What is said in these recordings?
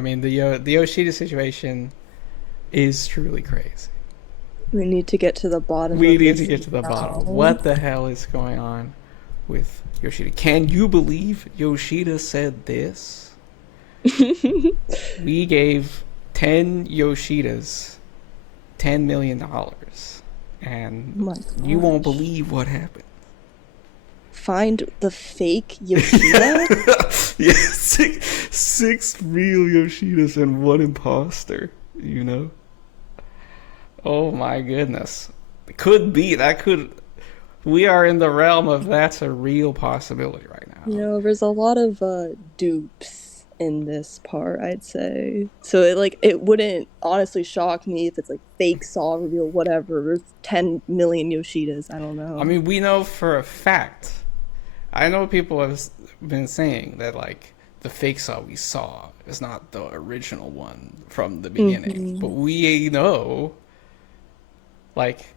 I mean, the Yoshida situation is truly crazy. We need to get to the bottom We of need to this get to the bottom. now. What the hell is going on with Yoshida? Can you believe Yoshida said this? We gave 10 Yoshidas $10 million, and Oh my you won't gosh. believe what happened. Find the fake Yoshida? Yeah, six real Yoshidas and one imposter. You know. Oh my goodness. Could be that could. We are in the realm of that's a real possibility right You now. know, there's a lot of dupes in this part, I'd say. So it wouldn't honestly shock me if it's like fake saw reveal, whatever. There's 10 million Yoshidas. I don't I know. mean, we know for a fact. I know people have been saying that like the fake saw we saw is not the original one from the beginning, but Mm-hmm. we know like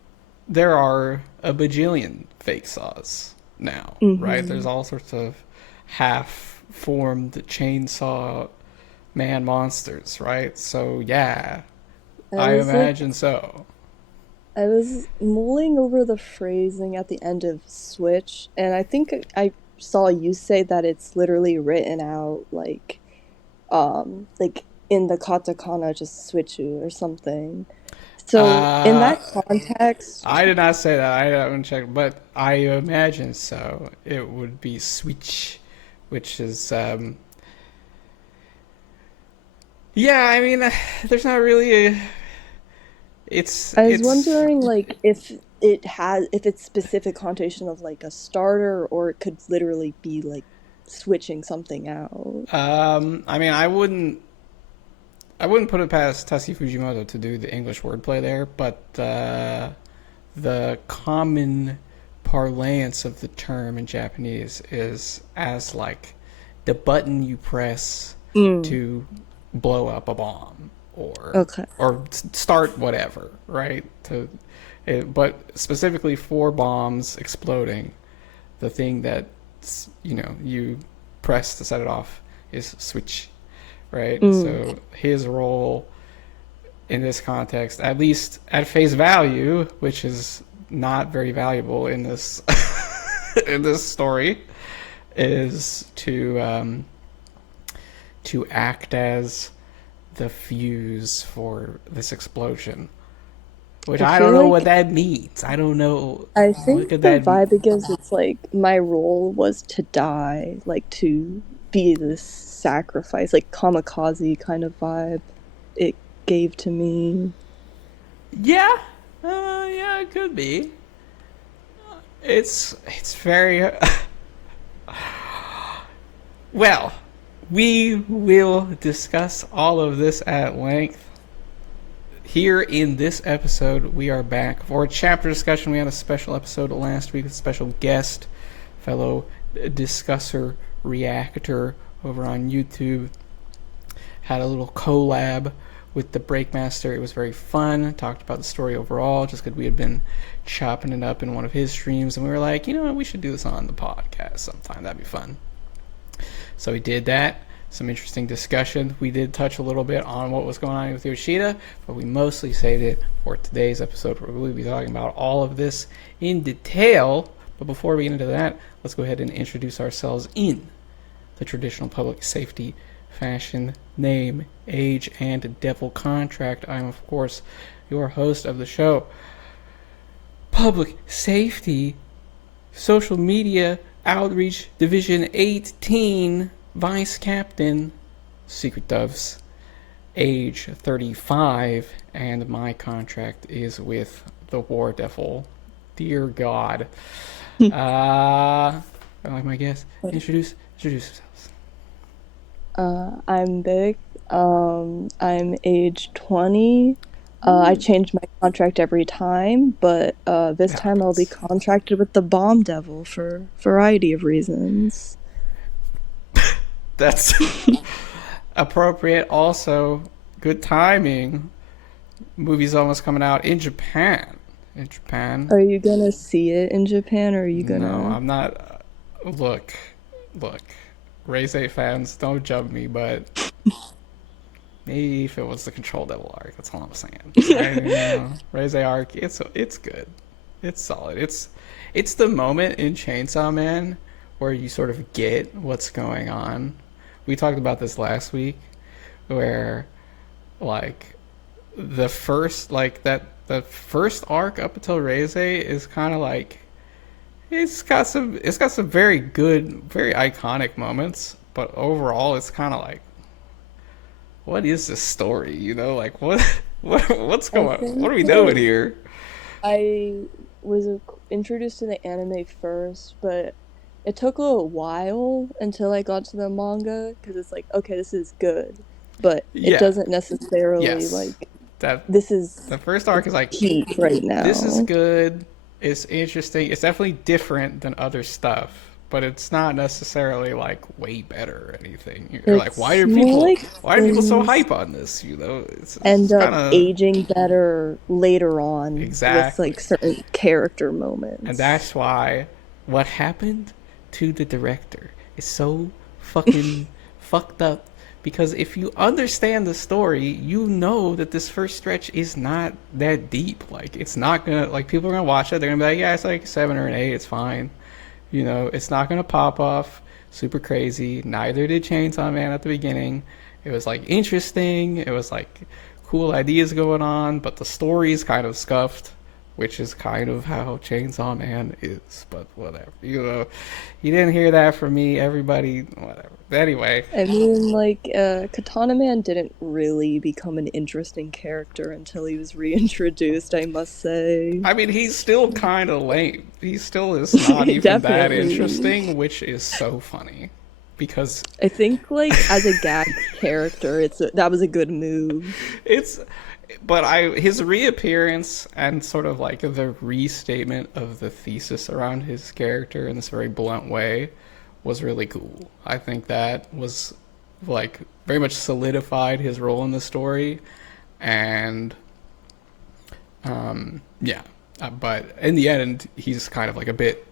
there are a bajillion fake saws now, right? There's Mm-hmm. all sorts of half formed chainsaw man monsters, right? So yeah, I I was like, imagine so. I was mulling over the phrasing at the end of Switch, and I think I saw you say that it's literally written out like in the katakana just switchu or something. So in Uh, that context, I did not say that. I haven't checked, but I imagine so. It would be switch, which is yeah. I mean, there's not really a. I was It's wondering like if it's specific connotation of like a starter or it could literally be like switching something out. I mean, I wouldn't put it past Tatsuki Fujimoto to do the English wordplay there, but the common parlance of the term in Japanese is as like the button you press Mm, to blow up a bomb okay. or start whatever, right? But specifically for bombs exploding, the thing that you press to set it off is switch, right? Mm. So his role in this context, at least at face value, which is not very valuable in this in this story, is to act as the fuse for this explosion. Which I I don't feel know what like that means. I don't know I what think could the that mean. vibe it gives it's like my role was to die, like to be this sacrifice, like kamikaze kind of vibe it gave to me. Yeah, yeah, it could be. It's very well. We will discuss all of this at length here in this episode. We are back for a chapter discussion. We had a special episode last week with a special guest, fellow discusser reactor over on YouTube. Had a little collab with the Breakmaster. It was very fun. Talked about the story overall, just because we had been chopping it up in one of his streams, and we were like, you know what, we should do this on the podcast sometime. That'd be fun. So we did that. Some interesting discussion. We did touch a little bit on what was going on with Yoshida, but we mostly saved it for today's episode, where we'll be talking about all of this in detail. But before we get into that, let's go ahead and introduce ourselves in the traditional public safety fashion: name, age, and devil contract. I am, of course, your host of the show, Public Safety Social Media Outreach Division 18 Vice Captain, Secret Doves, age 35, and my contract is with the War Devil. Dear God. I like my guess. Introduce yourselves. I'm big. I'm age 20. I Ooh, change my contract every time, but this it time I'll be happens. contracted with the Bomb Devil for a variety of reasons. That's appropriate. Also, good timing. Movie's almost coming out in Japan. In Japan. Are you gonna see it in Japan, or are you No, gonna? I'm not. Look, look. Reze fans, don't judge me, but Maybe if it was the Control Devil arc, that's all I'm saying. Reze arc, it's good, it's solid. It's the moment in Chainsaw Man where you sort of get what's going on. We talked about this last week, where like the first arc up until Reze is kind of like it's got some very good, very iconic moments, but overall it's kind of like, what is this story? Like what's I going? What think are we doing here? I was introduced to the anime first, but it took a little while until I got to the manga because it's like, okay, this is good, but it Yeah, doesn't necessarily yes, like that this is the first arc is like, peak right this is now. good. It's interesting. It's definitely different than other stuff, but it's not necessarily like way better or anything. You're like, It's more like why are people so things hype on this? end It's kind up of aging better later on with like exactly, certain character and moments. that's why what happened to the director is so fucking fucked up. Because if you understand the story, you know that this first stretch is not that deep. Like, it's not gonna, like, people are gonna watch it. They're gonna be like, yeah, it's like 7 or 8. It's fine. It's not gonna pop off super crazy. Neither did Chainsaw Man at the beginning. It was like interesting. It was like cool ideas going on, but the story is kind of scuffed, which is kind of how Chainsaw Man is. But whatever. You didn't hear that from me. Everybody, whatever. Anyway, I mean, like, Katana Man didn't really become an interesting character until he was reintroduced, I must say. I mean, he's still kind of lame. He still is not even that Definitely. interesting, which is so funny because I think, like, as a gag character, that was a good move. it's but I his reappearance and sort of like the restatement of the thesis around his character in this very blunt way was really cool. I think that was like very much solidified his role in the story, and yeah. But in the end, he's kind of like a bit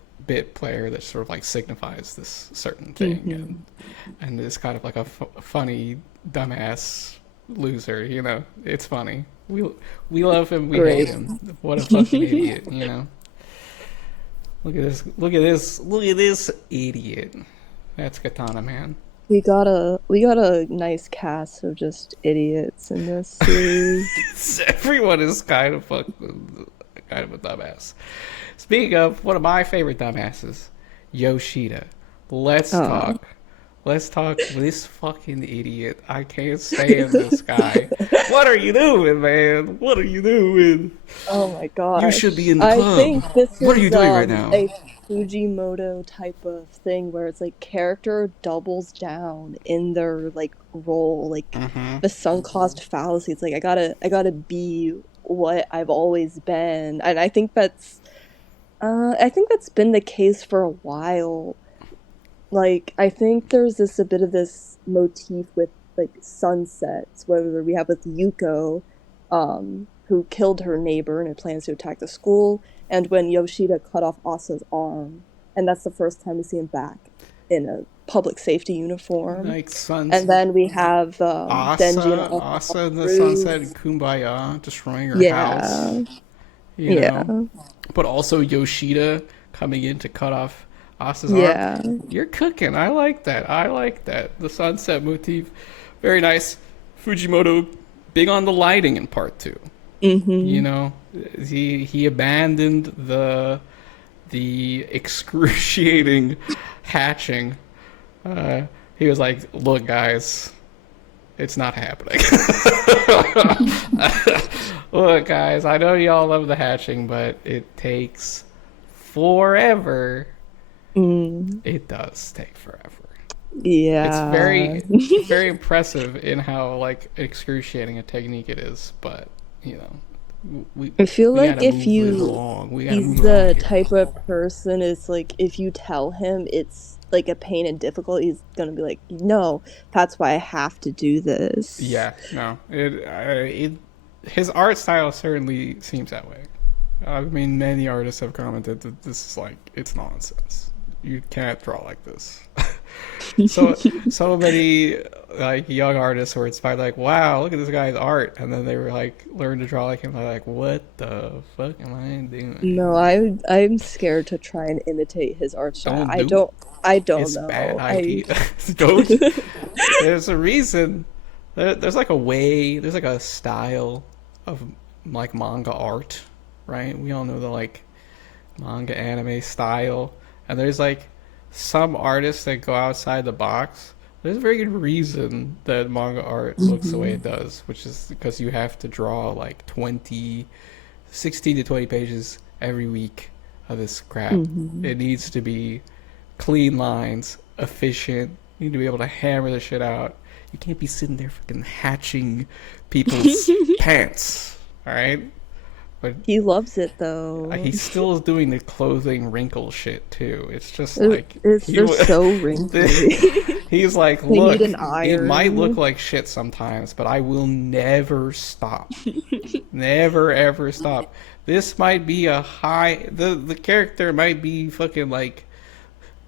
player that sort of like signifies this certain thing, and Hmm. is kind of like a funny dumbass loser. It's funny. We love him. We hate Great. him. What a fucking idiot. Look at this. Look at this. Look at this idiot. That's Katana Man. We got a nice cast of just idiots in this series. Everyone is kind of a dumbass. Speaking of one of my favorite dumbasses, Yoshida. Let's Oh, talk. Let's talk this fucking idiot. I can't stand this guy. What are you doing, man? What are you doing? oh my You should be gosh. in the I club. think this What are you is doing right now? a Fujimoto type of thing where it's like character doubles down in their like role, like Mm-hmm. the sunk cost fallacy. It's like I gotta be what I've always been. And I think that's been the case for a while. Like I think there's this a bit of this motif with like sunsets, whether we have with Yuko, who killed her neighbor and had plans to attack the school, and when Yoshida cut off Asa's arm, and that's the first time we see him back in a public safety uniform. Like suns, And then we have Denji and Asa on Asa in the the sunset, roof. and Kumbaya destroying her house. Yeah, You yeah, know, but also Yoshida coming in to cut off Asa's arm. yeah. You're cooking. I like that. I like that. The sunset motif, very nice. Fujimoto, big on the lighting in part two. You Mm-hmm. know, he abandoned the excruciating hatching. He was like, "Look, guys, it's not happening." Look, guys, I know y'all love the hatching, but it takes forever. Mm, It does take forever. It's yeah. very impressive in how like excruciating a technique it is, but you we I feel we like gotta if move it you along. We gotta he's move it along the here. type of person it's like if you tell him it's like a pain and difficult, he's gonna be like, no, that's why I have to do this. Yeah, no, it his art style certainly seems that way. I mean, many artists have commented that this is like it's nonsense. You can't draw like this. So many like young artists were inspired, like, wow, look at this guy's art, and then they were like, learn to draw like him. They're like, what the fuck am I No, doing? I'm scared to try and imitate his art style. Don't do it. I don't It's bad know. I idea. Don't. There's a reason. There's like a way. There's like a style of like manga art, right? We all know the like manga anime style, and there's like some artists that go outside the box. There's a very good reason that manga art looks the way it Mhm. does, which is because you have to draw like 20, 16 to 20 pages every week of this crap. Mhm. It needs to be clean lines, efficient. You need to be able to hammer the shit out. You can't be sitting there fucking hatching people's pants, all right? But He loves it though. he still is doing the clothing wrinkle shit too. It's just like They're so wrinkly. he's like, They need look, an it might look iron. like shit sometimes, but I will never stop. Never ever stop. This might be a high. The character might be fucking like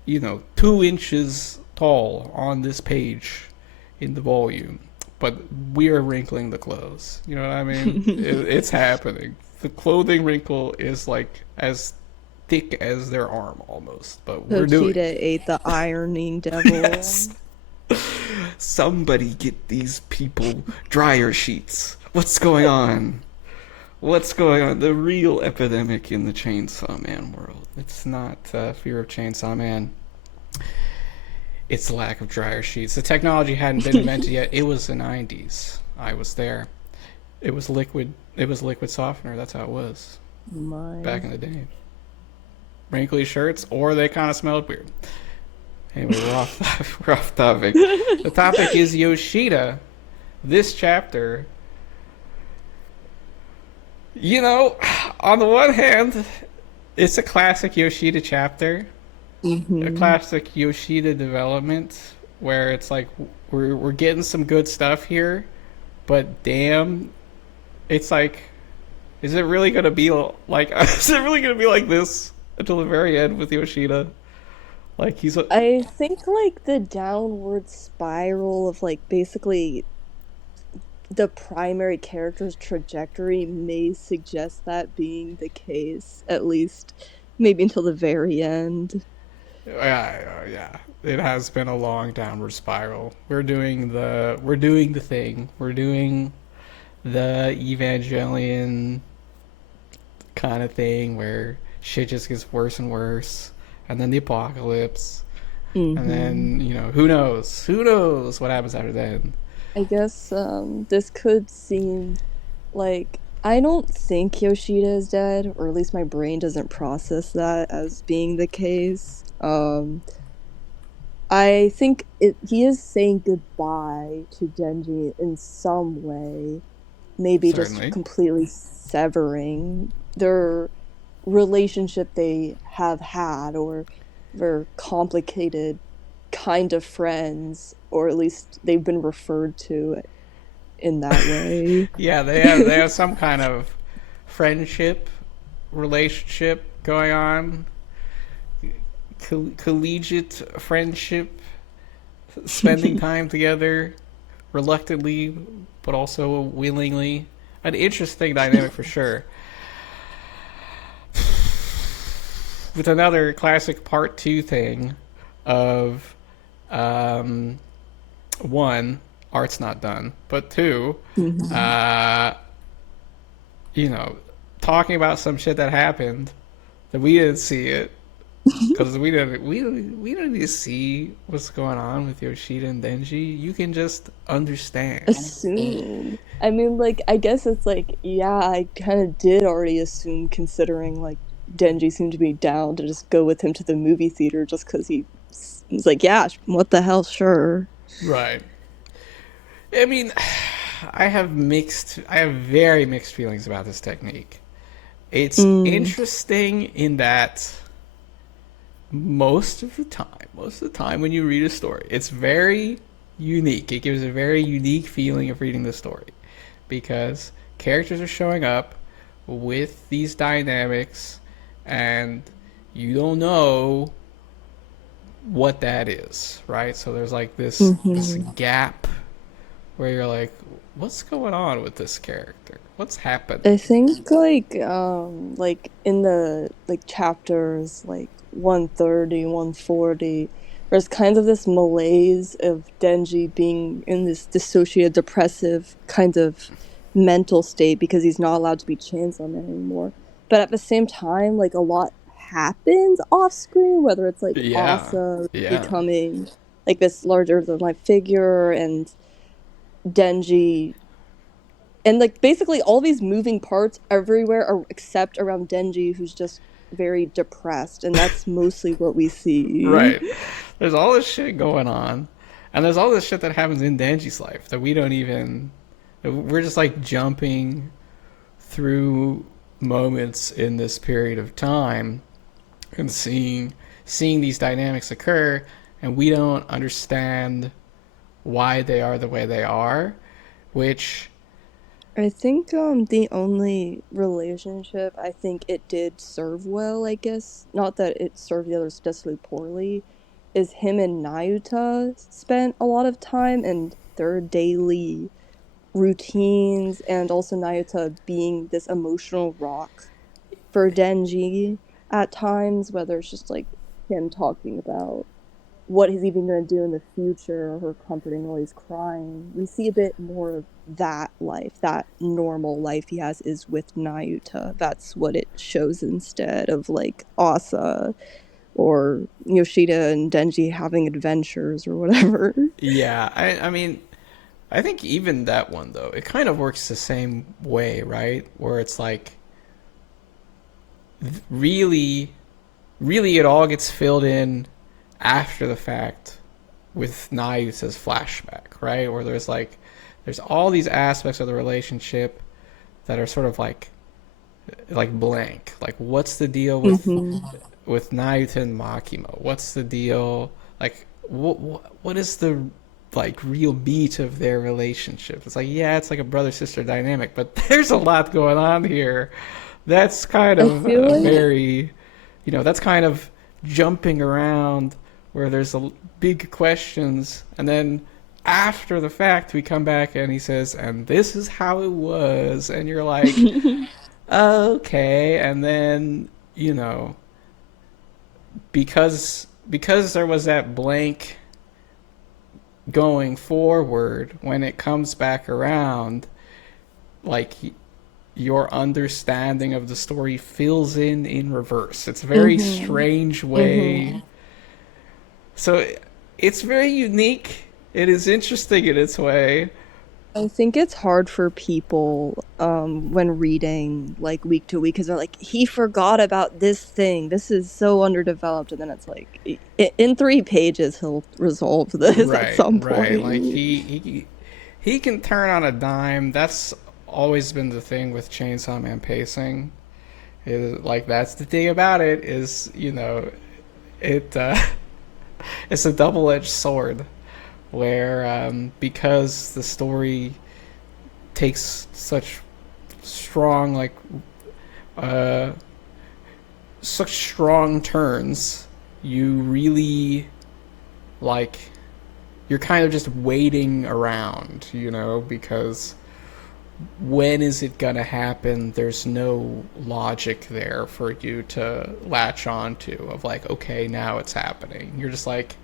2 inches tall on this page in the volume, but we are wrinkling the clothes. You know what I mean? It's happening. The clothing wrinkle is like as thick as their arm almost, but we're doing it. Yoshida ate the ironing devil. Yes. Somebody get these people dryer sheets. What's going on? What's going on? The real epidemic in the Chainsaw Man world. It's not fear of Chainsaw Man. It's the lack of dryer sheets. The technology hadn't been invented yet. It was the 90s. I was there. It was liquid. It was liquid softener. That's how it was My. back in the day. Wrinkly shirts, or they kind of smelled weird. Anyway, we're off. We're off topic. The topic is Yoshida. This chapter, on the one hand, it's a classic Yoshida chapter, a Hmm. classic Yoshida development where it's like we're getting some good stuff here, but damn, it's like, is it really gonna be like is it really gonna be like this until the very end with Yoshida? Like he's a I think like the downward spiral of like basically the primary character's trajectory may suggest that being the case, at least maybe until the very end. yeah. It has been a long downward spiral. We're doing the thing. We're doing the Evangelion kind of thing where shit just gets worse and worse, and then the apocalypse, and Hmm. then who knows what happens after then. I guess this could seem like I don't think Yoshida is dead, or at least my brain doesn't process that as being the case. I think he is saying goodbye to Denji in some way, maybe just Certainly. completely severing their relationship they have had, or their complicated kind of friends, or at least they've been referred to in that way. Yeah, they have some kind of friendship relationship going on, collegiate friendship, spending time together reluctantly but also willingly. An interesting dynamic for sure. With another classic part two thing of um, one, art's not done, but two, Mhm. uh, you know, talking about some shit that happened that we didn't see it because we don't need to see what's going on with Yoshida and Denji. You can just understand. Assume. I mean, like, I guess it's like, yeah, I kind of did already assume, considering, like, Denji seemed to be down to just go with him to the movie theater just because he's like, yeah, what the hell, sure. Right. I mean, I have very mixed feelings about this technique. It's Mm. interesting in that most of the time when you read a story, it's very unique. It gives a very unique feeling of reading the story because characters are showing up with these dynamics and you don't know what that is, right? So there's like this Hmm. gap where you're what's going on with this character? What's I happening? think like in the like chapters like 130, 140, there's kind of this malaise of Denji being in this dissociated depressive kind of mental state because he's not allowed to be Chainsaw Man anymore. But at the same time, like a lot happens off screen, whether it's like Yeah, Asa yeah, becoming like this larger than life figure and Denji and like basically all these moving parts everywhere are except around Denji, who's just very depressed, and that's mostly what we see. right. There's all this shit going on, and there's all this shit that happens in Denji's life that we don't even. We're just like jumping through moments in this period of time and seeing these dynamics occur, and we don't understand why they are the way they are, which I think the only relationship I think it did serve well, I guess, not that it served the others necessarily poorly, is him and Nayuta spent a lot of time in their daily routines, and also Nayuta being this emotional rock for Denji at times, whether it's just like him talking about what he's even going to do in the future or her comforting while he's crying. We see a bit more of that life, that normal life he has is with Nayuta. That's what it shows instead of like Asa or Yoshida and Denji having adventures or whatever. yeah, I mean, I think even that one though, it kind of works the same way, right? Where it's really, really, it all gets filled in after the fact with Nayuta's flashback, right? Where there's all these aspects of the relationship that are sort of like blank. Like, what's the deal Hmm. with Nayuta and Makima? What's the deal? Like, what is the like real beat of their relationship? It's like, yeah, it's like a brother sister dynamic, but there's a lot going on here. That's kind I of feel like very, that's kind of jumping around where there's big questions, and then after the fact we come back and he says, and this is how it was, and you're like, okay, and then because there was that blank going forward, when it comes back around, like your understanding of the story fills in reverse. It's a very hmm strange way. hmm So it's very unique. It is interesting in its way. I think it's hard for people when reading like week to week because they're like, he forgot about this thing. This is so underdeveloped, and then it's like in 3 pages he'll resolve this at Right, some right. Like point. he can turn on a dime. That's always been the thing with Chainsaw Man pacing. Like that's the thing about it is it it's a double edged sword where because the story takes such strong uh, such strong turns, you really like you're kind of just waiting around, because when is it gonna happen? There's no logic there for you to latch on to of like, okay, now it's happening. You're just like,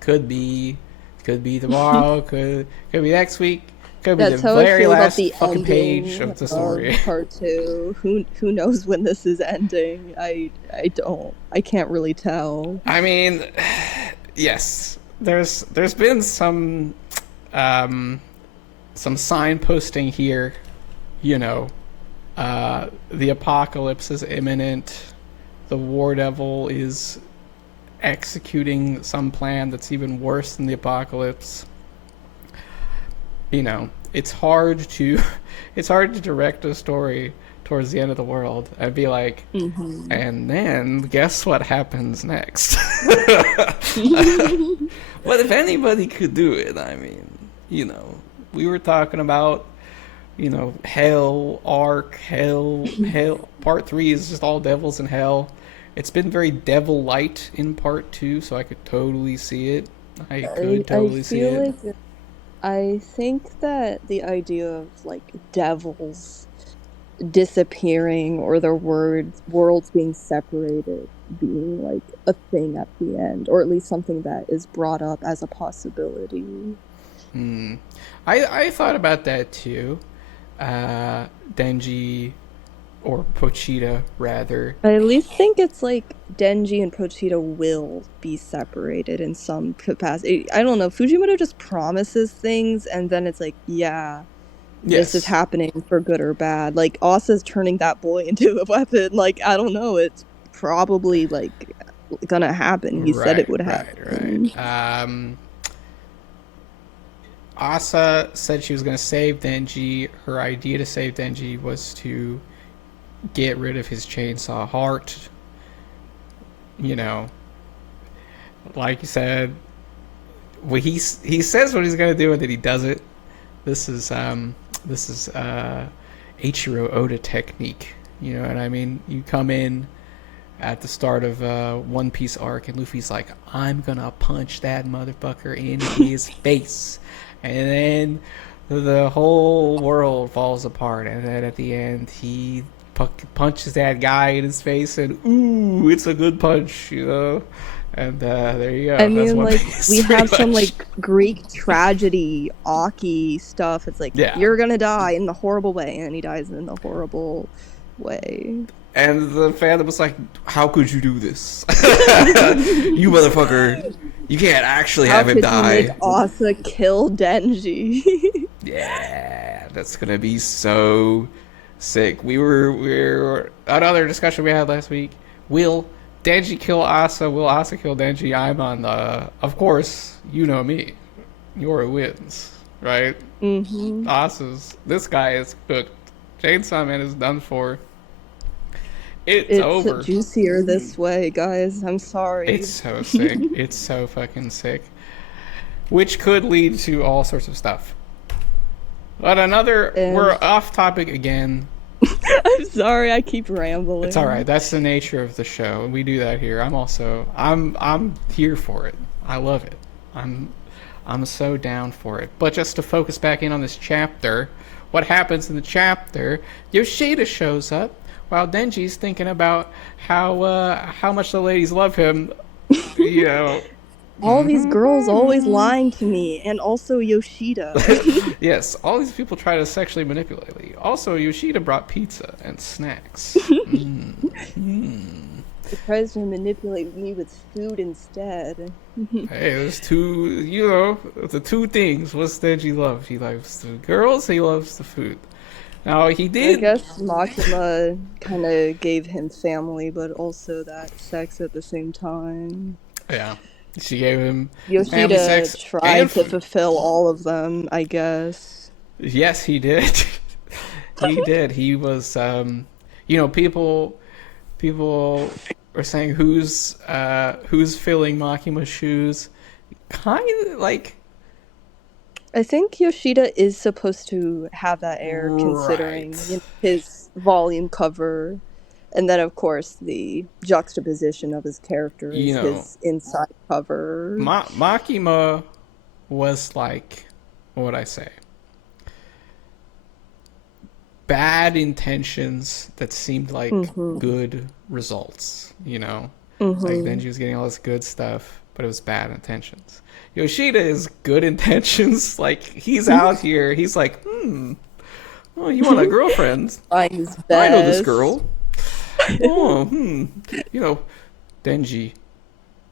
could be, could be tomorrow, could be next week, could be the That's how I very feel about last the fucking page ending of the of story. part 2. Who knows when this is ending? I can't really tell. I mean, yes, there's been um, some signposting here. You know, the apocalypse is imminent. The War Devil is executing some plan that's even worse than the apocalypse. It's hard to it's hard to direct a story towards the end of the world and be like, Hmm. and then guess what happens next. But if anybody could do it, I mean, we were talking about, hell, arc, hell. Part 3 is just all devils in hell. It's been very devil light in part 2, so I could totally see it. I could I totally see feel it. like I think that the idea of like devils disappearing or their worlds being separated being like a thing at the end, or at least something that is brought up as a possibility. I thought about that too. Denji, or Pochita rather. I at least think it's like Denji and Pochita will be separated in some capacity. I don't know. Fujimoto just promises things and then it's like, yeah, this is Yes. happening for good or bad. Like Asa's turning that boy into a weapon. Like, I don't know. It's probably like gonna happen. He said it Right, would right, happen. right. Asa said she was going to save Denji. Her idea to save Denji was to get rid of his chainsaw heart. You know, like you said, well, he says what he's going to do and then he does it. This is Eiichiro Oda technique. You know what I mean? You come in at the start of One Piece arc, and Luffy's like, "I'm gonna punch that motherfucker in his face," and then the whole world falls apart. And then at the end, he punches that guy in his face, and ooh, it's a good punch, you know. And there you I go. That's mean, One like, we Piece, have pretty some, much. like, Greek tragedy, Aki stuff. It's like, Yeah. you're gonna die in the horrible way, and he dies in the horrible way. And the fandom was like, "How could you do this, you motherfucker? You can't actually How have him could you make die." Asa kill Denji? Yeah, that's gonna be so sick. We were another discussion we had last week. Will Denji kill Asa? Will Asa kill Denji? I'm on the. Of course, you know me. Yora wins, right? hmm Asa's. This guy is cooked. Chainsaw Man is done for. It's It's over. juicier this way, guys. I'm It's sorry. so sick. It's so fucking sick. Which could lead to all sorts of stuff. But we're And off topic again. I'm sorry, I keep rambling. It's all right. That's the nature of the show. We do that here. I'm here for it. I love it. I'm so down for it. But just to focus back in on this chapter, what happens in the chapter? Yoshida shows up while Denji's thinking about how much the ladies love him. You know. All these girls always lying to me, and also Yoshida. Yes, all these people try to sexually manipulate me. Also, Yoshida brought pizza and snacks. He tries to manipulate me with food instead. Hey, there's two, the two things. What's Denji love? He loves the girls, he loves the food. Now, he I did. guess Makima kind of gave him family, but also that sex at the same time. Yeah. She gave him family Yoshida sex tried and to food. fulfill all of them, I guess. Yes, he did. He did. He was, people were saying who's filling Makima's shoes. Kind of like, I think Yoshida is supposed to have that air considering right. his volume cover. And then, of course, the juxtaposition of his character You is know, his inside cover. Makima was like, what would I say? Bad intentions that seemed like Mm-hmm. good results, Like Mm-hmm. Denji was getting all this good stuff, but it was bad intentions. Yoshida is good intentions. Like, he's out here, he's like, oh, you want a girlfriend? Trying his I know this best. girl. Oh, you know, Denji,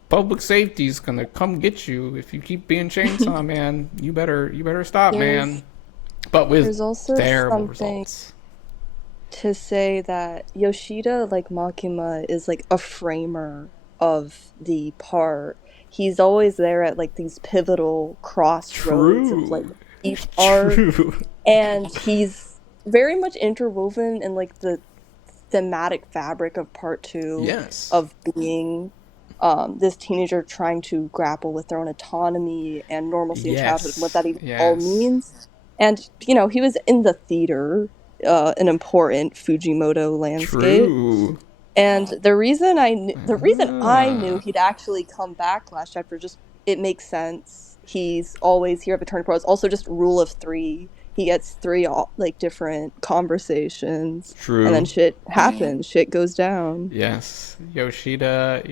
public safety's gonna come get you if you keep being Chainsaw Man. You better stop, There's man. But with there's also terrible something results. to say that Yoshida, like Makima, is like a framer of the part. He's always there at like these pivotal crossroads of like True. each arc, True. and he's very much interwoven in like the thematic fabric of part two Yes. of being this teenager trying to grapple with their own autonomy and normalcy in childhood and what Yes. that even all Yes. means. And, he was in the theater, an important Fujimoto landscape. True. And the reason I knew he'd actually come back last chapter, just it makes sense. He's always here at the turning point. It's also just rule of three. He gets three like different conversations, and then True. shit happens. Shit goes down. Yes. Yoshida.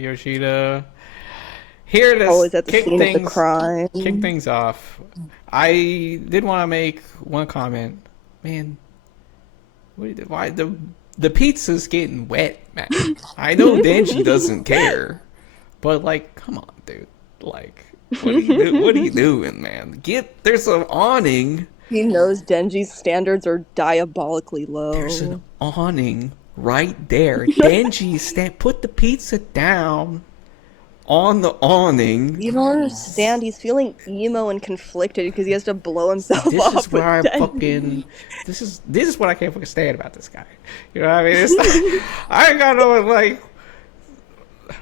Here to Always at the scene of the kick crime. things off. I did want to make one comment. Man, why the pizza's getting wet, man. I know Denji doesn't care, but like, come on, dude. Like, what are you doing, man? There's an awning. He knows Denji's standards are diabolically There's an low. awning right there. Denji put the pizza down on the awning. You don't understand. He's feeling emo and conflicted because he has to blow See, himself this is up with where I fucking Denji. this is what I can't fucking stand about this guy. You know what I mean? It's not, I ain't got no like.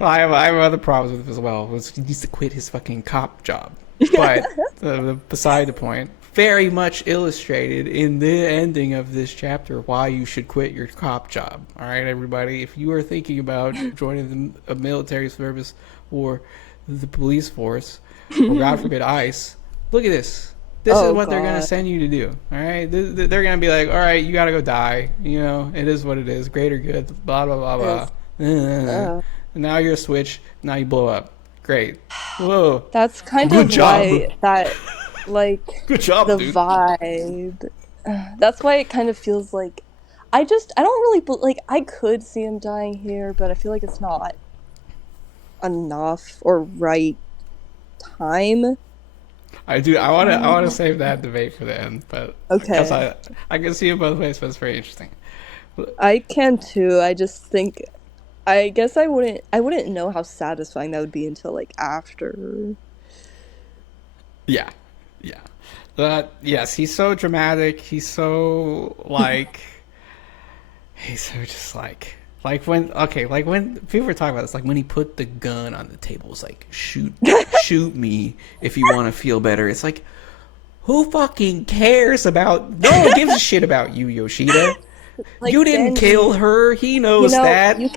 I have other problems with him as well. He needs to quit his fucking cop job. But beside the point, very much illustrated in the ending of this chapter why you should quit your cop job. All right, everybody. If you are thinking about joining a military service or the police force, or God forbid ICE, look at this. This is Oh what they're gonna God. send you to do. All right, they're gonna be like, all right, you gotta go die. You know, it is what it is. Greater good. Blah blah blah blah. Yes. Uh, And now you're a switch. Now you blow up. Great. Whoa. that's kind Good of job. why that, like, Good job, the dude. vibe. That's why it kind of feels like I don't really like I could see him dying here, but I feel like it's not enough or right time. I do. I want to save that debate for the end, but because Okay. I can see it both ways, but it's very interesting. I can too. I just think I guess I wouldn't know how satisfying that would be until like after. Yeah, yeah. But yes, he's so dramatic. He's so like he's so just like when people were talking about this, like when he put the gun on the table, it's like shoot me if you want to feel better. It's like who fucking cares about? No one gives a shit about you, Yoshida. Like You didn't kill Denji, her. He knows that. you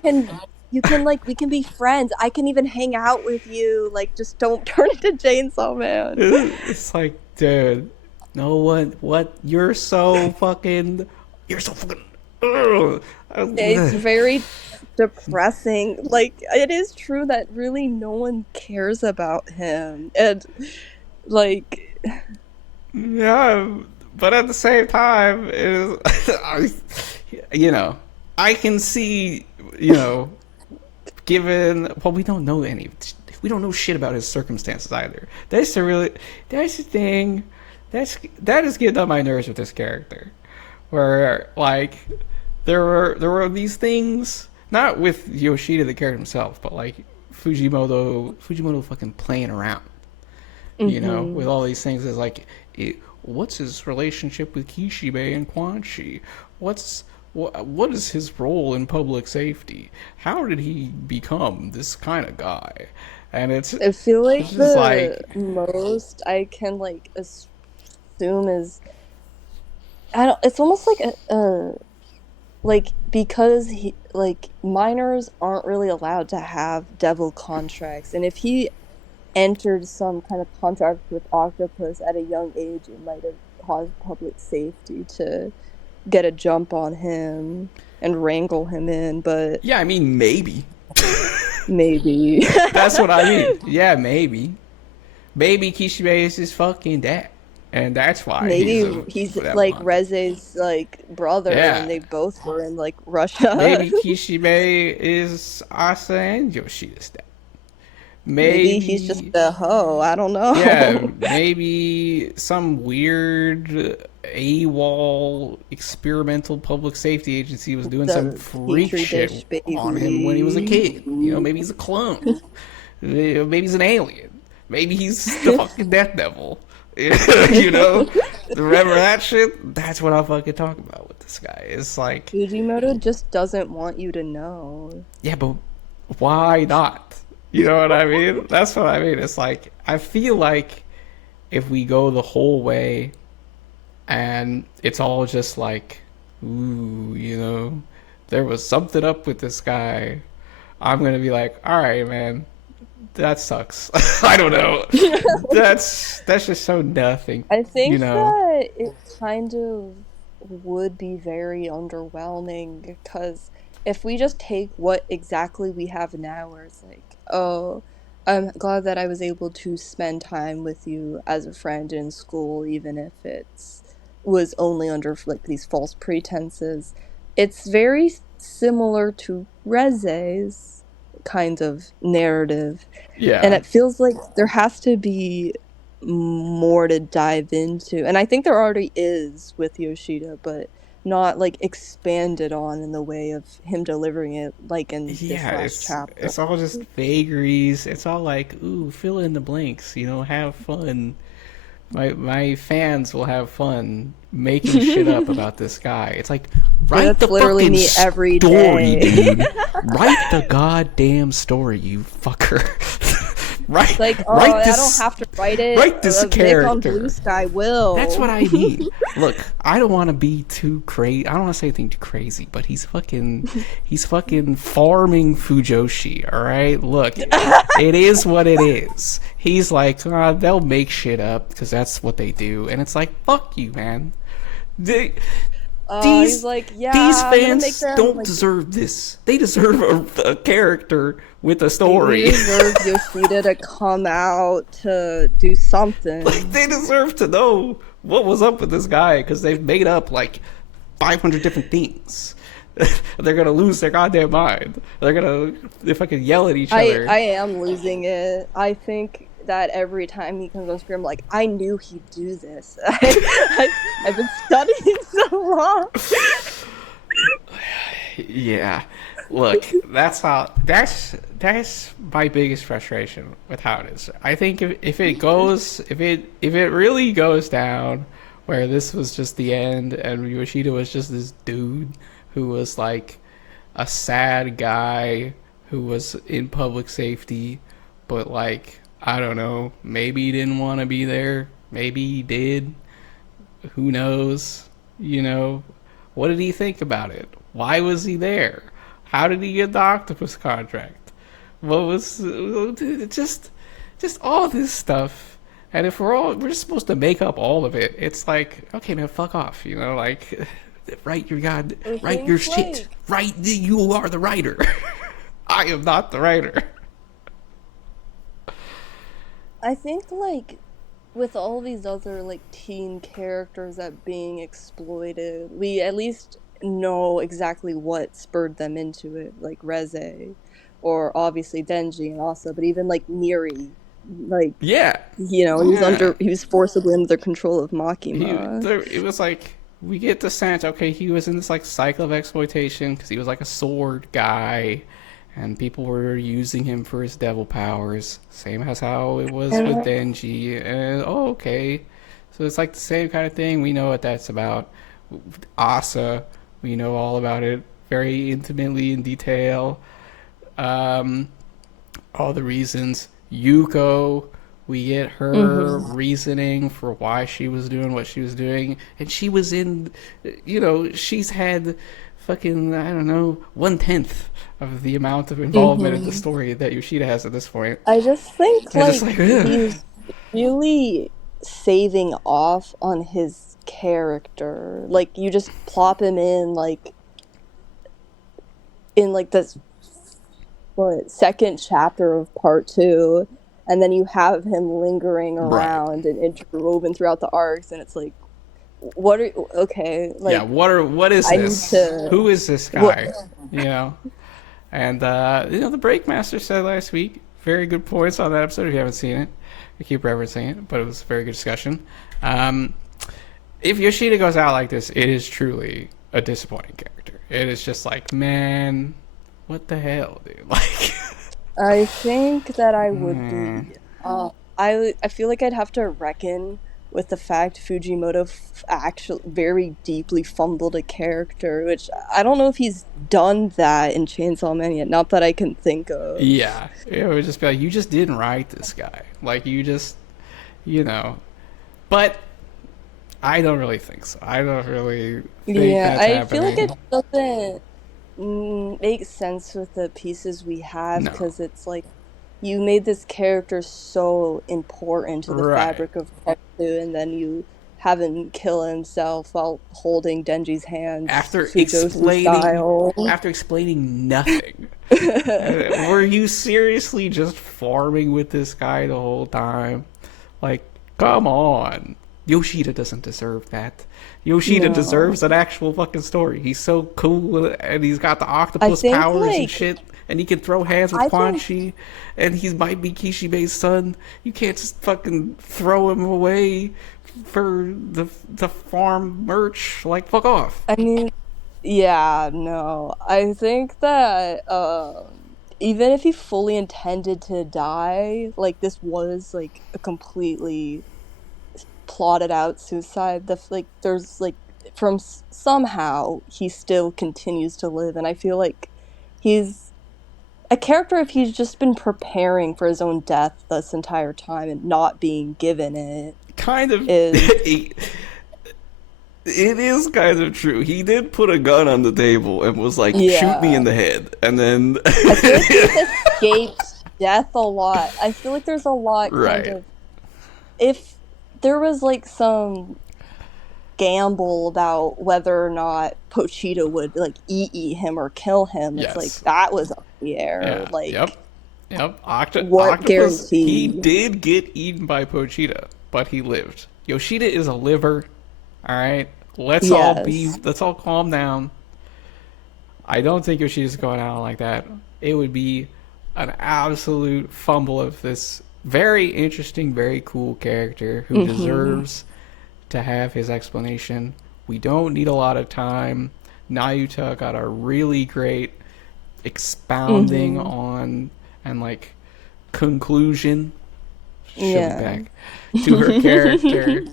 can like we can be friends. I can even hang out with you. Like just don't turn into Chainsaw Man. It's like, dude, no one. What? You're so fucking. Ugh. It's very depressing. Like it is true that really no one cares about him. And like Yeah, but at the same time, you know, I can see, given well, we don't know shit about his circumstances either. That's the thing, that is getting on my nerves with this character, where like there were these things, not with Yoshida the character himself, but like Fujimoto fucking playing around, mhm. with all these things. Is like, what's his relationship with Kishibe and Quanchi? What is his role in public safety? How did he become this kind of guy? And I feel like it's just the like, most I can like assume is I don't it's almost like a like because he like minors aren't really allowed to have devil contracts, and if he entered some kind of contract with Octopus at a young age, it might have caused public safety to get a jump on him and wrangle him in, but yeah, I mean, maybe. maybe. That's what I mean. Yeah, maybe Kishibe is his fucking dad, and that's why he's Maybe he's for that like month. Reze's like brother, and Yeah, they both were in like Russia. maybe Kishibe is Asa and Yoshida's dad. Maybe he's just Maybe, a hoe. I don't yeah, know. maybe some weird AWOL experimental public safety agency was doing some The freak petri shit dish on him when he was a baby. kid. Maybe he's a clone. Maybe he's an alien. Maybe he's the fucking Death Devil. Remember that shit? That's what I'm fucking talking about with this guy. It's like, Fujimoto just doesn't want you to know. yeah, but why not? You know what I mean? That's what I mean. It's like, I feel like if we go the whole way and it's all just like, ooh, there was something up with this guy, I'm gonna be like, all right, man, that sucks. I don't know. That's just so nothing, I you think know. that it kind of would be very underwhelming because if we just take what exactly we have now, where it's like, oh, I'm glad that I was able to spend time with you as a friend in school, even if it's was only under like these false pretenses. It's very similar to Reze's kind of narrative, and Yeah. it feels like there has to be more to dive into. And I think there already is with Yoshida, but not like expanded on in the way of him delivering it like in this Yeah, last chapter. it's all just vagaries. It's all like, ooh, fill in the blanks, have fun. My fans will have fun making shit up Yeah, about this guy. It's like, write the that's literally fucking me every story, day. dude. Write the goddamn story, you fucker. It's write like, oh, write I don't this have to write it. write this Vic on Blue character. Sky That's what will. I need. Look, I don't want to be too crazy. I don't want to say anything too crazy, but he's fucking farming Fujoshi. All right, look, it is what it is. He's like, they'll make shit up because that's what they do, and it's like, fuck you, man. They, He's these like, these yeah, I'm gonna make fans them don't like deserve this. They deserve a character with a we story. deserve Yoshida to come out to do Like, something. they deserve to know what was up with this guy because they've made up like 500 different things. They're gonna lose their goddamn mind. They're gonna if I could yell at each other. I am losing it. I think that every time he comes on screen, I'm like, I knew he'd do this. I've been studying so long. Yeah, look, that's my biggest frustration with how it is. I think if it goes if it really goes down where this was just the end and Yoshida was just this dude who was like a sad guy who was in public safety, but like I don't know, maybe he didn't want to be there, maybe he did. Who knows? You know, what did he think about it? Why was he there? How did he get the octopus contract? What was just all this stuff? And if we're just supposed to make up all of it, it's like, okay, man, fuck off. Like I write your think shit. like Write, you are the writer. I am not the writer. I think like with all these other like teen characters that being exploited, we at least know exactly what spurred them into it, like Reze, or obviously Denji and Asa, but even like Miri, like Yeah, he yeah. he was forcibly under the control of he Makima. there, it was like we get the sense, okay, he was in this like cycle of exploitation because he was like a sword guy and people were using him for his devil powers, same as how it was with And Denji. And oh, okay, so it's like the same kind of thing. We know what that's about. Asa, we know all about it very intimately in detail. um all the reasons. Yuko, we get her hmm reasoning for why she was doing what she was doing, and she was in, she's had fucking, I don't know, 1/10 of the amount of involvement in the hmm story that Yoshida has at this point. I just think And it's just like like, ugh. he's really saving off on his character. Like you just plop him in like this what second chapter of part two, and then you have him lingering Right. around and interwoven throughout the arcs, and it's like, what are okay? Yeah. Like What is I need this? to Who is this what? guy? You know. And the Breakmaster said last week, very good points on that episode. If you haven't seen it, I keep referencing it, but it was a very good discussion. Um, if Yoshida goes out like this, it is truly a disappointing character. It is just like, man, what the hell, dude? Like, I think that I would mm, be. I feel like I'd have to reckon with the fact Fujimoto actually very deeply fumbled a character, which I don't know if he's done that in Chainsaw Man yet. Not that I can think of. yeah, it would just be like, you just didn't write this guy. Like, you just, you know. But I don't really think so. I don't really think Yeah, that's I feel like it happening. doesn't. makes sense with the pieces we have No. because it's like you made this character so important to the Right. fabric of Tetsu, and then you have him kill himself while holding Denji's hands, After Fujoshi style. explaining nothing. Were you seriously just farming with this guy the whole time? Like, come on. Yoshida doesn't deserve that. Yoshida No. deserves an actual fucking story. He's so cool and he's got the I octopus think powers and like shit. And he can throw hands with I Quan think Chi. And he might be Kishibe's son. You can't just fucking throw him away for the farm merch. Like, fuck off. I mean yeah, no. I think that even if he fully intended to die, like this was like a completely plotted out suicide. Like there's like somehow he still continues to live, and I feel like he's a character if he's just been preparing for his own death this entire time and not being given it Kind of. is It is kind of true. He did put a gun on the table and was like, "Shoot me yeah. in the head," and then I feel like he's escaped death a lot. I feel like there's a lot kind right. of if there was like some gamble about whether or not Pochita would like eat him or kill him. It's like Yes. that was up in the air. Yeah. Yep. Like Yep. what Octopus. He guarantee? did get eaten by Pochita, but he lived. Yoshida is a liver. All right. Yes. Let's all calm down. I don't think Yoshida's going out like that. It would be an absolute fumble of this very interesting, very cool character who Mm-hmm. deserves to have his explanation. We don't need a lot of time. Nayuta got a really great expounding Mm-hmm. on and like conclusion. She'll be Yeah. back to her character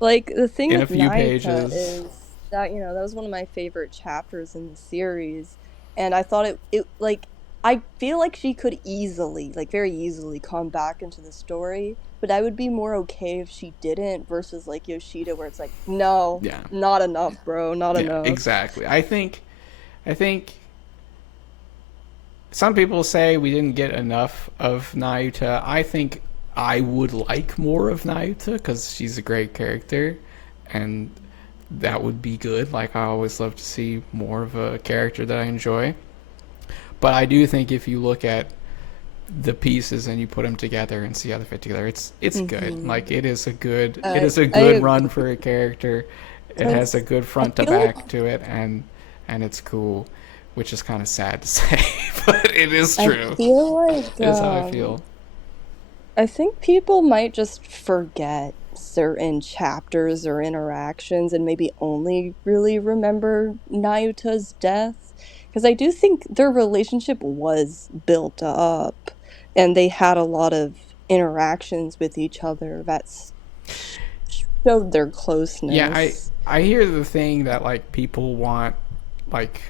Like the thing in a with few Naika pages. is that that was one of my favorite chapters in the series, and I thought it like I feel like she could easily, like very easily, come back into the story, but I would be more okay if she didn't versus like Yoshida, where it's like, no, Yeah, not enough, bro, not yeah, enough. exactly. I think some people say we didn't get enough of Nayuta. I think I would like more of Nayuta because she's a great character, and that would be good. Like I always love to see more of a character that I enjoy. But I do think if you look at the pieces and you put them together and see how they fit together, it's good. Hmm. Like it I is a I good run agree. for a character. It has a 'Cause good I front to feel like back to it, and it's cool, which is kind of sad to say, but it is I true. feel like It is how I feel. I think people might just forget certain chapters or interactions and maybe only really remember Nayuta's death. Because I do think their relationship was built up and they had a lot of interactions with each other that showed their Yeah, closeness. I hear the thing that like people want like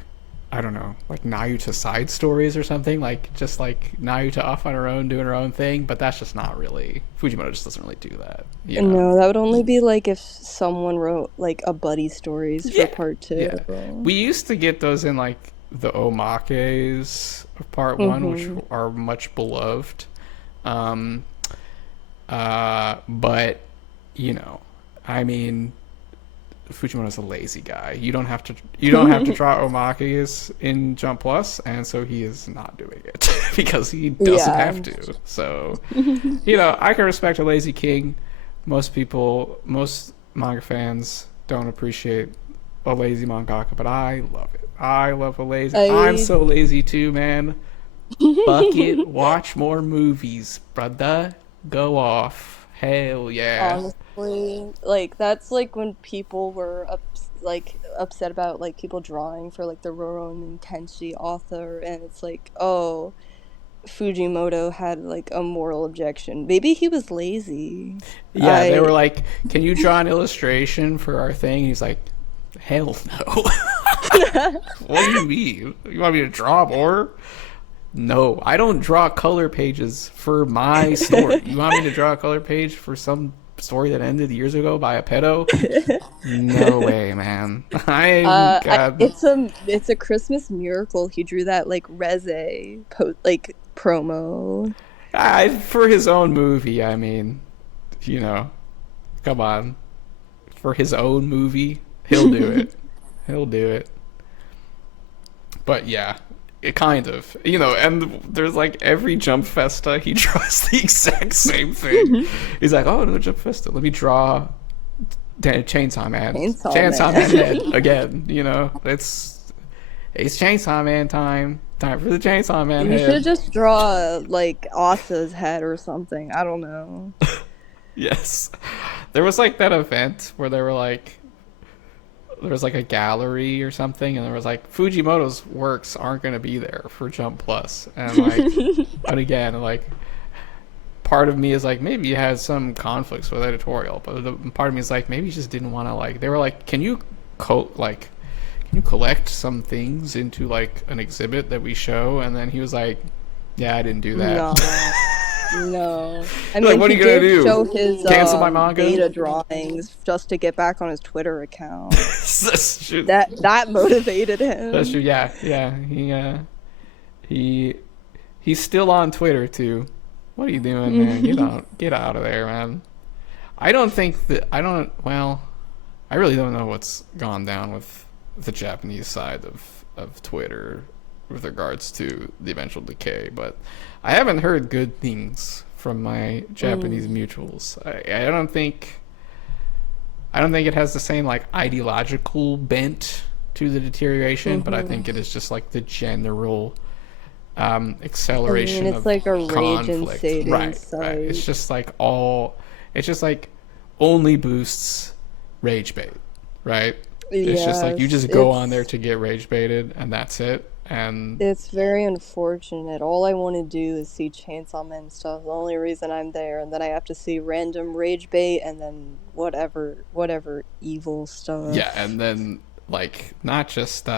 I don't know, like Nayuta side stories or something, like just like Nayuta off on her own doing her own thing, but that's just not really Fujimoto just doesn't really do that, you know. No, that would only be like if someone wrote like a buddy stories for Yeah. part two. Yeah. We used to get those in like the omakes of part one, which Mm-hmm. are much beloved. Um but you know, I mean Fujimoto's a lazy guy. You don't have to draw omakis in Jump Plus, and so he is not doing it because he doesn't Yeah. have to. So, you know, I can respect a lazy king. Most manga fans don't appreciate a lazy mangaka, but I love it. I love a lazy. I'm I so lazy too, man. Bucket, watch more movies, brother. Go off. Hell yeah. honestly, like that's like when people were upset about like people drawing for like the Rurouni Kenshi author, and it's like, oh, Fujimoto had like a moral objection. Maybe he was lazy. Yeah, they I were like, "Can you draw an illustration for our thing?" He's like, "Hell no." What do you mean? You want me to draw more? No, I don't draw color pages for my story. You want me to draw a color page for some story that ended years ago by a pedo? No way, man. I God. It's a Christmas miracle. He drew that like Reze promo. For his own movie, I mean, you know, come on. For his own movie, he'll do it. He'll do it. But yeah, it kind of, and there's like every Jump Festa, he draws the exact same thing. He's like, oh, no, Jump Festa, let me draw Chainsaw Man. Chainsaw Man head again, it's Chainsaw Man time. Time for the Chainsaw Man You head. should just draw like Asa's head or something. I don't know. Yes. There was like that event where there was like a gallery or something, and there was like Fujimoto's works aren't going to be there for Jump Plus, and like, but again, like, part of me is like maybe he has some conflicts with editorial, but part of me is like maybe he just didn't want to, like, they were like, can you collect some things into like an exhibit that we show, and then he was like, yeah, I didn't do that. No. I mean, like, what are you gonna do? Show his cancel my manga beta drawings just to get back on his Twitter account. That's true. That motivated him. That's true. Yeah. He's still on Twitter too. What are you doing, man? Get out of there, man. I really don't know what's gone down with the Japanese side of Twitter with regards to the eventual decay, but I haven't heard good things from my Japanese mutuals. I don't think it has the same like ideological bent to the deteroration, but I think it is just like the general acceleration it's of like a conflict. rage-inciting Right. It's just like only boosts rage bait, right? It's just like you just go on there to get rage baited, and that's it. And it's very unfortunate. All I want to do is see Chainsaw Man stuff. The only reason I'm there, and then I have to see random rage bait, and then whatever evil stuff. Yeah, and then like not just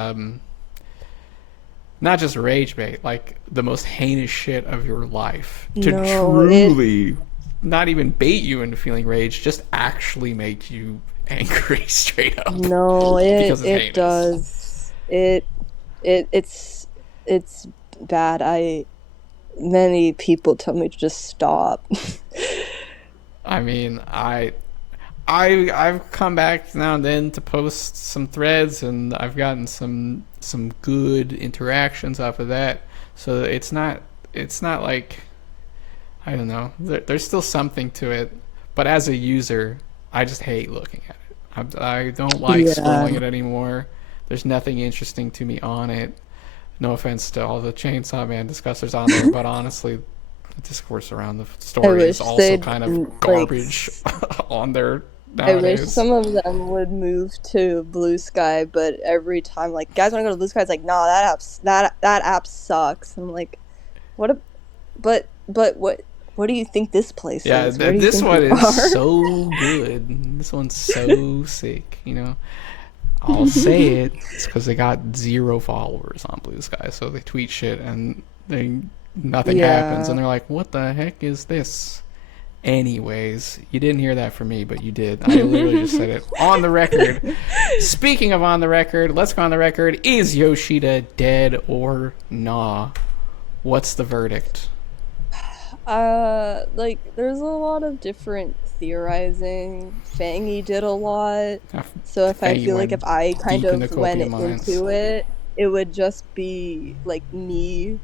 rage bait, like the most heinous shit of your life to truly not even bait you into feeling rage, just actually make you angry straight up. No, it does. It's bad. Many people tell me to just stop. I mean, I've come back now and then to post some threads, and I've gotten some good interactions off of that. So it's not like, I don't know. There's still something to it, but as a user, I just hate looking at it. I don't like scrolling it anymore. There's nothing interesting to me on it. No offense to all the Chainsaw Man discussers on there, but honestly, the discourse around the story is also kind of garbage on there nowadays. I wish some of them would move to Blue Sky, but every time, like, guys want to go to Blue Sky, it's like, nah, that app sucks. And I'm like, but what do you think this place is? Yeah, this one is so good. This one's so sick, I'll say it. It's because they got 0 followers on Blue Sky, so they tweet shit and nothing happens, and they're like, "What the heck is this?" Anyways, you didn't hear that from me, but you did. I literally just said it on the record. Speaking of on the record, let's go on the record. Is Yoshida dead or nah? What's the verdict? There's a lot of different theorizing. Fangy did a lot, so if I feel like if I kind of went into it, it would just be like me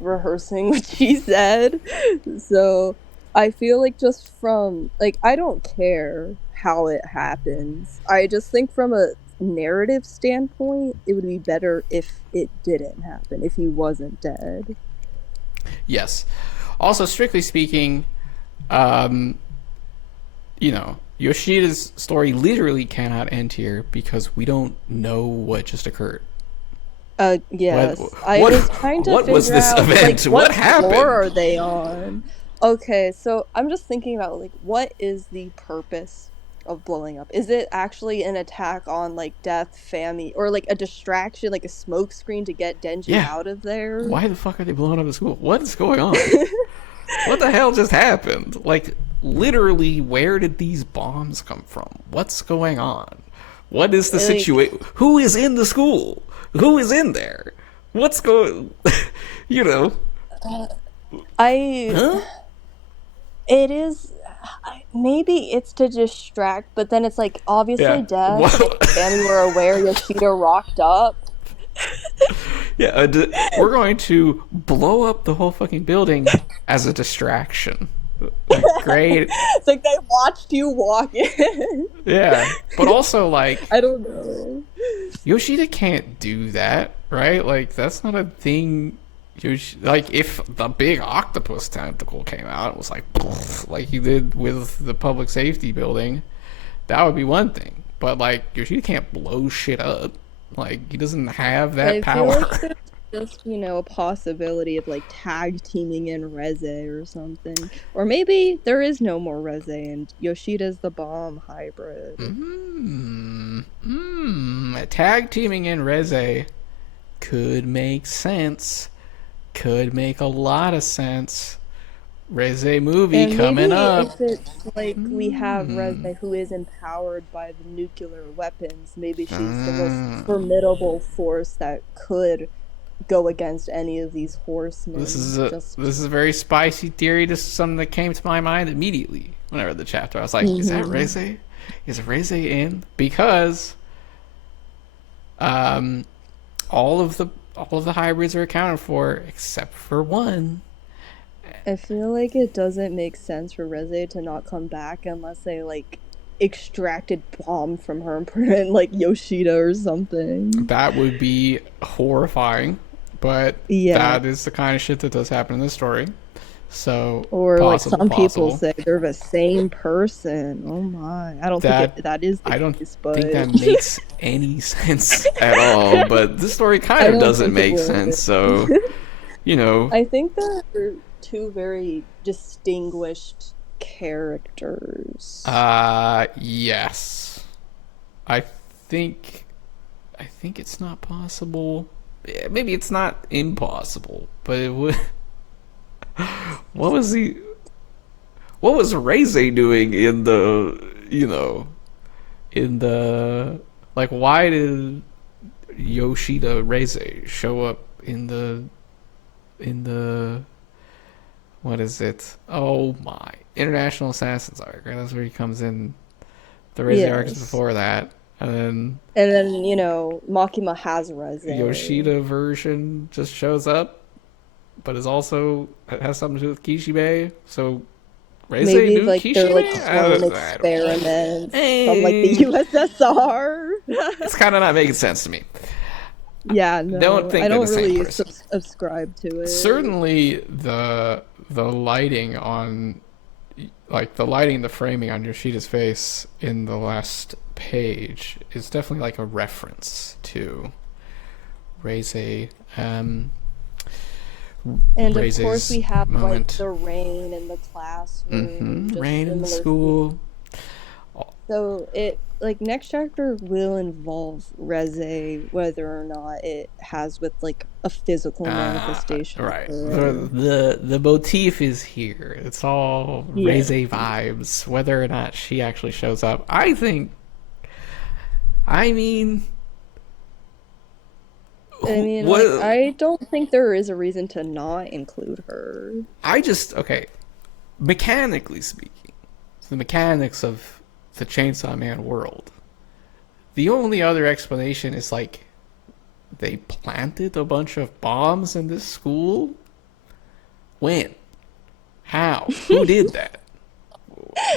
rehearsing what she said. So I feel like just from like, I don't care how it happens. I just think from a narrative standpoint, it would be better if it didn't happen, if he wasn't dead. Yes. Also, strictly speaking, Yoshida's story literally cannot end here because we don't know what just occurred. Yes. I was trying to figure was this out, event? Like, what happened? What floor are they on? Okay, so I'm just thinking about, like, what is the purpose of blowing up? Is it actually an attack on, like, Death, Fami, or, like, a distraction, like a smoke screen to get Denji out of there? Why the fuck are they blowing up the school? What is going on? What the hell just happened? Like, literally, where did these bombs come from? What's going on? What is the Like, situation? Who is in the school? Who is in there? What's going? You know? I Huh? it is maybe it's to distract, but then it's like obviously Yeah. death, What? and we were aware Yoshida rocked up. Yeah. We're going to blow up the whole fucking building as a distraction. Like, great. It's like they watched you walk in. Yeah. But also, like, I don't know. Yoshida can't do that, right? Like, that's not a thing. Like, if the big octopus tentacle came out, it was like he did with the public safety building, that would be one thing. But, like, Yoshida can't blow shit up. Like, he doesn't have But that I feel power. like there's just, a possibility of like tag teaming in Reze or something. Or maybe there is no more Reze and Yoshida's the bomb hybrid. Tag teaming in Reze could make sense. Could make a lot of sense. Reze movie And maybe coming up. if it's like we have Reze who is empowered by the nuclear weapons, maybe she's the most formidable force that could go against any of these horsemen. This is Just a very spicy theory. This is something that came to my mind immediately when I read the chapter. I was like, is that Reze? Is Reze in? Because all of the hybrids are accounted for except for one. I feel like it doesn't make sense for Reze to not come back unless they like extracted bomb from her and put it in like Yoshida or something. That would be horrifying, but Yeah. that is the kind of shit that does happen in the story. So, Or like some possible. people say they're the same person. Oh my. I don't think that is the I don't case, but think that makes any sense at all. But this story kind of doesn't make sense. So, I think they're two very distinguished characters. Yes. I think it's not possible. Yeah, maybe it's not impossible, but it would. What was Reze doing in the like, why did Yoshida Reze show up in the what is it? Oh my, International Assassins arc, right? That's where he comes in. The Reze arc is before that. And then Makima has Reze. Yoshida version just shows up, but it has something to do with Kishibe. So Reze maybe knew like Kishibe? they're like clone experiments from like the USSR. It's kind of not making sense to me. Yeah, no, Don't think I they're don't the same really person. subscribe to it. Certainly, the lighting on, like the lighting, the framing on Yoshida's face in the last page is definitely like a reference to Reze. And Reze's of course we have moment. like the rain in the classroom. Rain in similar school. So it like next chapter will involve Reze, whether or not it has with like a physical manifestation. Right. The motif is here. It's all Reze vibes. Whether or not she actually shows up, I I don't think there is a reason to not include her. Mechanically speaking, the mechanics of the Chainsaw Man world, the only other explanation is like they planted a bunch of bombs in this school. When? How? Who did that?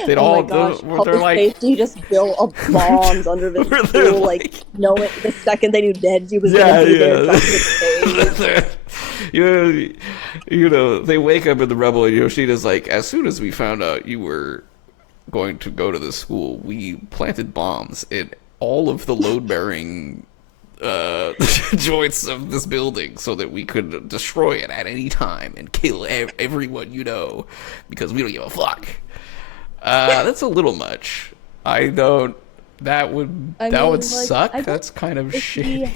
Did Oh my gosh, public safety just built up bombs under the school, like knowing the second they knew Denji was gonna be there. They wake up in the Rebel and Yoshida's like, as soon as we found out you were going to go to the school, we planted bombs in all of the load-bearing joints of this building so that we could destroy it at any time and kill everyone because we don't give a fuck. That's a little much. That would suck. That's kind of shitty.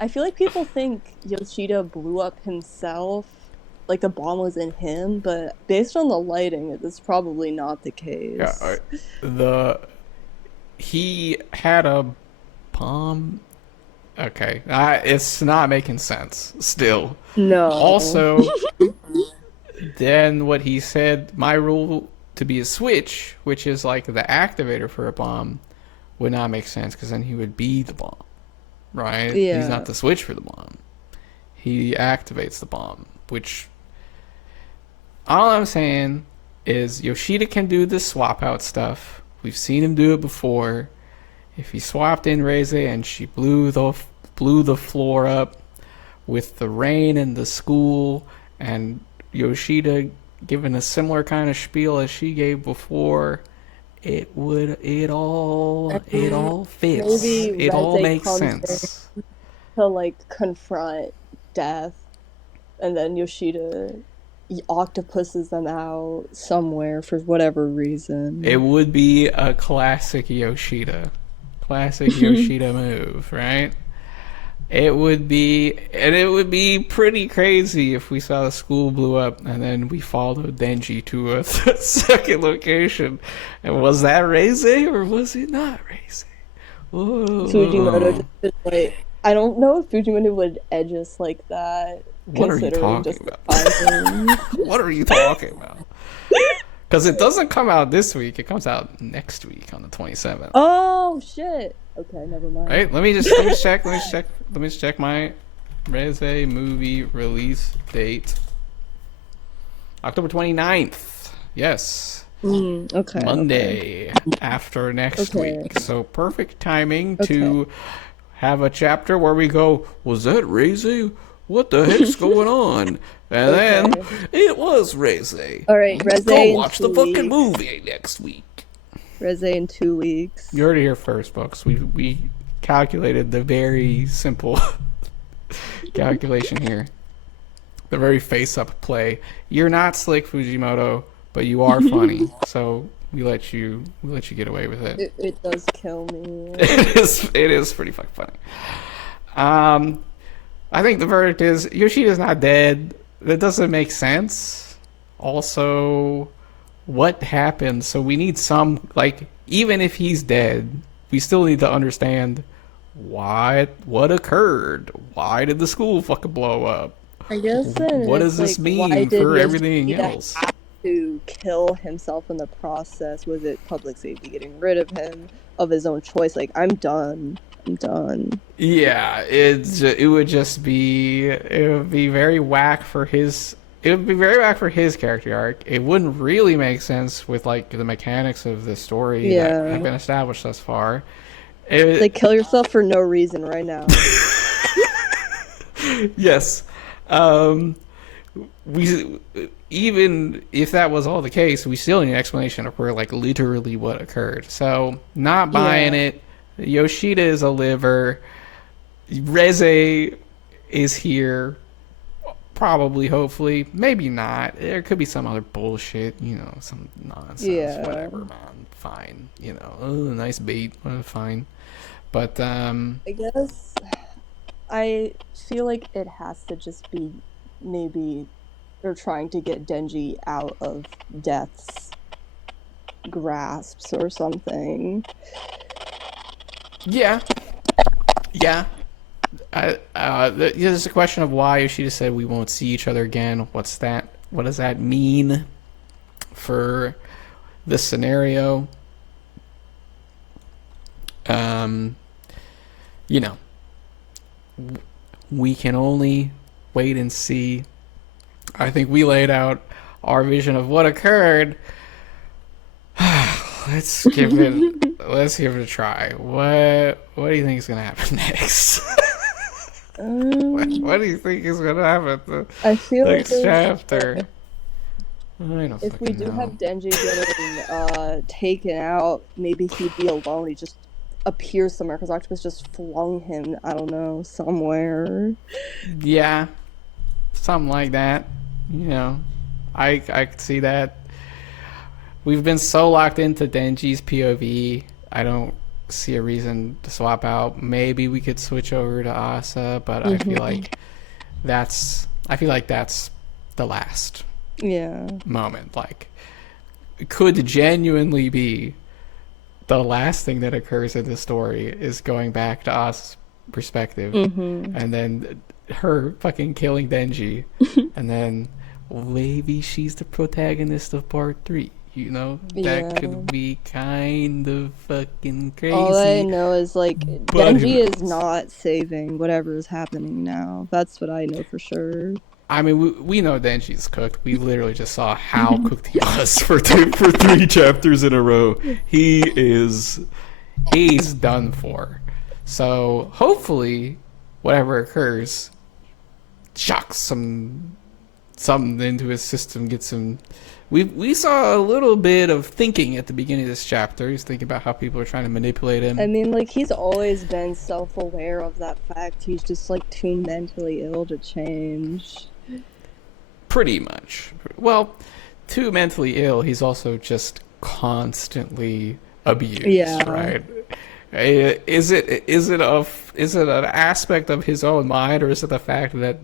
I feel like people think Yoshida blew up himself, like the bomb was in him, but based on the lighting, it's probably not the Yeah, case. the he had a bomb. Okay, it's not making sense still. No. Also, then what he said, my rule to be a switch, which is like the activator for a bomb, would not make sense because then he would be the bomb, right? He's not Yeah. the switch for the bomb. He activates the bomb, which all I'm saying is Yoshida can do this swap out stuff. We've seen him do it before. If he swapped in Reze and she blew the floor up with the rain in the school, and Yoshida given a similar kind of spiel as she gave before, it all fits. Maybe It all Reze makes comes in sense. to like confront death, and then Yoshida octopuses them out somewhere for whatever It reason. would be a classic Yoshida. Classic Yoshida move, right? It would be pretty crazy if we saw the school blew up and then we followed Denji to a second location. And was that Reze or was it not Reze? Fujimoto Whoa. just been like, I don't know if Fujimoto would edge us like that, What are you considering talking just the about? timing. What are you talking about? Because it doesn't come out this week. It comes out next week on the 27th. Oh shit. Okay, never mind. Right? Let me check my Reze movie release date. October 29th. Yes. Okay. Monday after next Okay. week. So perfect timing Okay. to have a chapter where we go, was that Reze? What the heck's going on? And then Okay. it was Reze. All right, Let's Reze go in watch the 2 fucking weeks. movie next week. Reze in 2 weeks. You heard it here first, folks. We calculated the very simple calculation here. The very face-up play. You're not slick, Fujimoto, but you are funny. So we let you get away with it. It does kill me. It is pretty fucking funny. I think the verdict is Yoshida's not dead. That doesn't make sense. Also, what happened? So we need some, like, even if he's dead, we still need to understand what occurred. Why did the school fucking blow up? I guess then What it's does this like, why mean did for everything Yoshida else? have to kill himself in the process? Was it public safety getting rid of him of his own choice? Like, I'm done. I'm done. Yeah, it would be very whack for his. It would be very whack for his character arc. It wouldn't really make sense with like the mechanics of the story that have Yeah. been established thus far. Like, kill yourself for no reason right now. Yes. We even if that was all the case, we still need an explanation of where like literally what occurred. So not buying Yeah. it. Yoshida is a liver. Reze is here. Probably, hopefully, maybe not. There could be some other bullshit, some nonsense. Yeah. Whatever, man. Fine. Oh, nice bait. Fine. But I guess I feel like it has to just be maybe they're trying to get Denji out of Death's grasps or something. yeah, yeah. There's a question of why Yoshida said we won't see each other again. What's that? What does that mean for this scenario? You know, we can only wait and see. I think we laid out our vision of what occurred. Let's give it a try. What do you think is gonna happen next? What do you think is gonna happen at the I feel like next chapter? I don't if we fucking do know. have Denji getting taken out, maybe he'd be alone. He just appears somewhere because Octopus just flung him, I don't know, somewhere. Yeah, something like that. I could see that. We've been so locked into Denji's POV. I don't see a reason to swap out. Maybe we could switch over to Asa, but I feel like that's the last Yeah. moment. Like, it could genuinely be the last thing that occurs in the story is going back to Asu's perspective, Mm-hmm. and then her fucking killing Denji, and then maybe she's the protagonist of part 3. You know, that Yeah. could be kind of fucking All I crazy. know is, like, But who Denji is knows? not saving whatever is happening now. That's what I know for sure. I mean, we know Denji's cooked. We literally just saw how cooked he was for 3 chapters in a row. He's done for. So hopefully, whatever occurs, shocks something into his system. Gets him. We saw a little bit of thinking at the beginning of this chapter. He's thinking about how people are trying to manipulate him. I mean, like, he's always been self-aware of that fact. He's just, like, too mentally ill to change. Pretty much. Well, too mentally ill. He's also just constantly abused. Yeah. Right. Is it an aspect of his own mind, or is it the fact that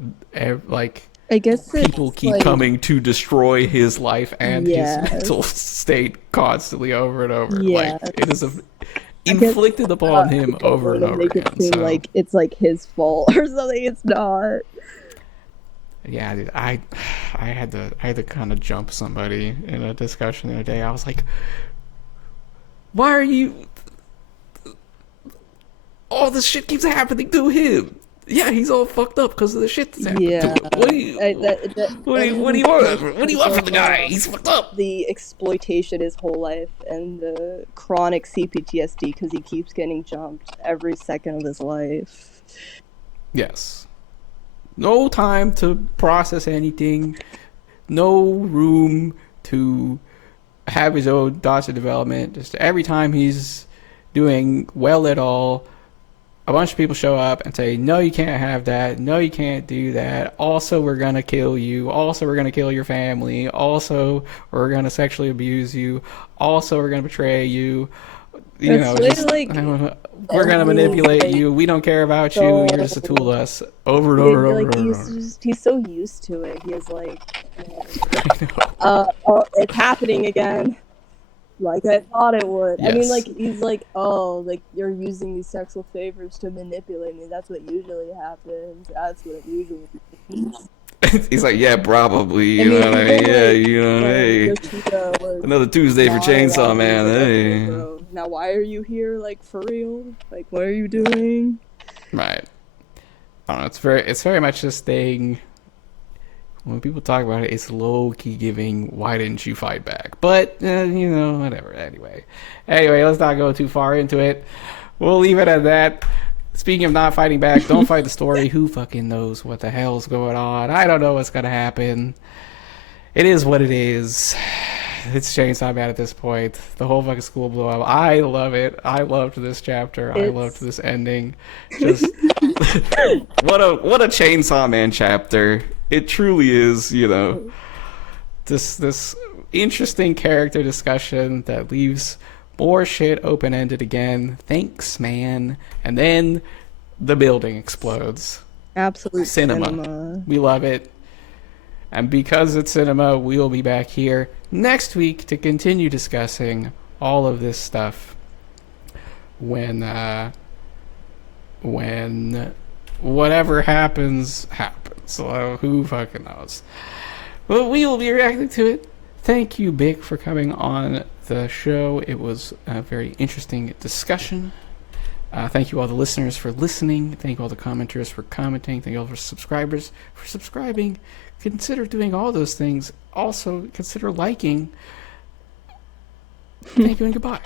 like I guess people it's, keep like, coming to destroy his life and Yes. his mental state constantly over and over? Yes. Like, it is inflicted upon him over and over make again. it seem So like it's like his fault or something. It's not. yeah, dude, I had to kind of jump somebody in a discussion the other day. I was like, why are you? All this shit keeps happening to him. Yeah, he's all fucked up because of the shit that's happened to him. What do you want from the guy? He's fucked up. The exploitation his whole life and the chronic CPTSD because he keeps getting jumped every second of his life. Yes. No time to process anything. No room to have his own thoughts of development. Just every time he's doing well at all, a bunch of people show up and say, no, you can't have that. No, you can't do that. Also, we're going to kill you. Also, we're going to kill your family. Also, we're going to sexually abuse you. Also, we're going to betray you. You know, just, like, we're going to manipulate you. We don't care about you. You're just a tool to us. Over and over and over and over. He's so used to it. He's like, I know. it's happening again. Like I thought it would. Yes. I mean, like, he's like, oh, like, you're using these sexual favors to manipulate me. That's what usually happens. That's what it usually happens. He's like, yeah, probably. You know what I mean? Yeah, you know, hey. Another Tuesday for Chainsaw Man. Hey. Bro. Now, why are you here? Like, for real? Like, what are you doing? Right. I don't know. It's very much this thing. When people talk about it, it's low-key giving, why didn't you fight back? But, you know, whatever. Anyway, let's not go too far into it. We'll leave it at that. Speaking of not fighting back, don't fight the story. Who fucking knows what the hell's going on? I don't know what's going to happen. It is what it is. It's Chainsaw Man at this point. The whole fucking school blew up. I love it. I loved this chapter. I loved this ending. Just what a Chainsaw Man chapter. It truly is, you know, this interesting character discussion that leaves more shit open-ended again. Thanks, man. And then the building explodes. Absolute cinema. We love it. And because it's cinema, we'll be back here next week to continue discussing all of this stuff when whatever happens. So who fucking knows? Well, we will be reacting to it. Thank you, Bick, for coming on the show. It was a very interesting discussion. Thank you all the listeners for listening. Thank you all the commenters for commenting. Thank you all the subscribers for subscribing. Consider doing all those things. Also, consider liking. Thank you and goodbye.